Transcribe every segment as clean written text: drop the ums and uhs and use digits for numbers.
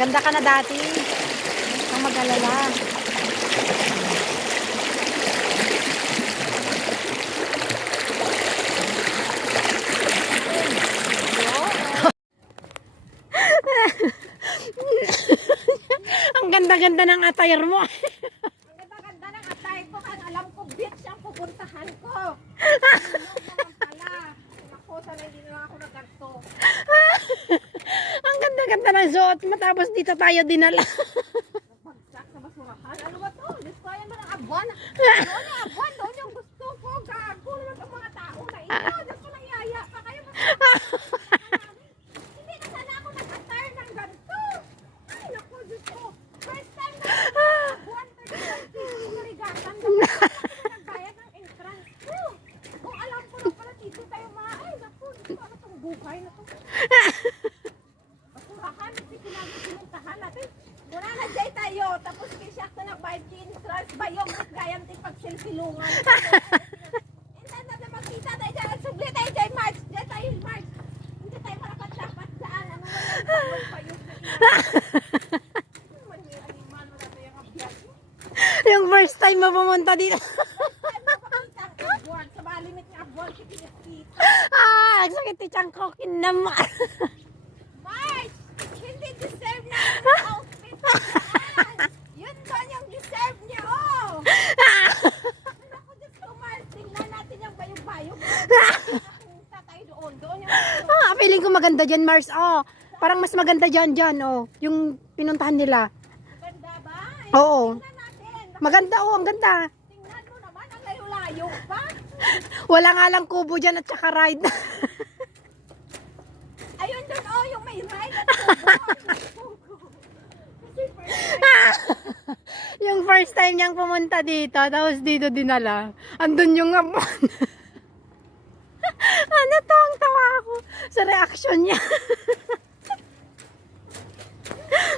Maganda ka na dati. Ang mag-alala. Ang ganda-ganda ng attire mo. Ang ganda-ganda ng attire ko. Ang alam ko, beach ang pupuntahan ko. Naman pala. Ako, sana hindi na ako nagganto. Ang ganda-ganda ng suot mo. Tapos dito tayo dinala. Bagsak sa basurahan. Ano ba to? Diyos ko, yan ba ng abuan? Doon yung abuan. Doon yung gusto ko. Gago naman ang mga tao na ito. Diyos ko, nayaya pa kayo. Hindi na sana ako nag-attire ng ganto. Ay, naku, Diyos ko. First time na abuan. Narigatan. Nagbayad ng entrance ko. Kung alam ko lang pala dito tayo mga, ay, naku, Diyos ko, ano tong bukay na to? Basurahan, hindi pinagpuntahan natin. Muna na dyan tayo, tapos kisyak na nagbayad di entrance, bayong at gayang di pagsilsilungan. Hindi na makita tayo dyan, sugli tayo dyan, March, dyan tayo, March. Hindi tayo marapat-dapat dyan, ano mo yan, bayong na animal, wala tayong abiyag. Yung first time mo pumunta dito. Ay, mapakita ang abuan, sa malimit ng abuan, si pinakita. Nagsakit ti tiyang ko. Kinama. March, hindi deserve na yung outfit na yan. Yun doon yung deserve niya, oh. Ako, Diyos ko, March, tingnan natin yung bayong-bayong. Nakunta tayo doon, doon yung Feeling ko maganda dyan, Mars. Oh, parang mas maganda dyan, oh. Yung pinuntahan nila. maganda ba? Oo. Tingnan natin. Maganda, oh. Ang ganda. Tingnan mo naman, ang layo-layo pa. Wala nga lang kubo dyan at saka ride. Ayun doon, oh, yung may ride at tubo. Kasi first Yung first time niyang pumunta dito, tapos dito dinala. Andun yung abuan. Tawang-tawa ako sa reaction niya.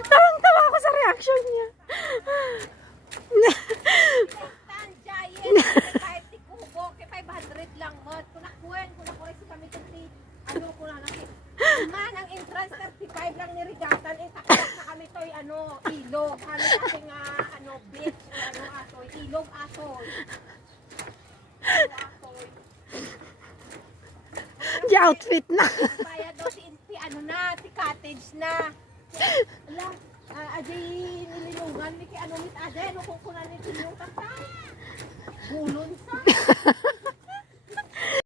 Tawang-tawa ako sa reaction niya. Tan giant, kahit ti kubo, kay 500 lang mo. Kung nakuha si kami kasi, ano ko na nakit. Man, ang entrance 35 lang ni Rigatan, takot na kami to'y ilog. Kami ating beach, atoy, ilog atoy. Atoy. Di outfit na. Bayad daw si cottage na. Ala, ajay nililungan, ni kay nit ajay, kung kunan ni tinong kata. Bulon sa.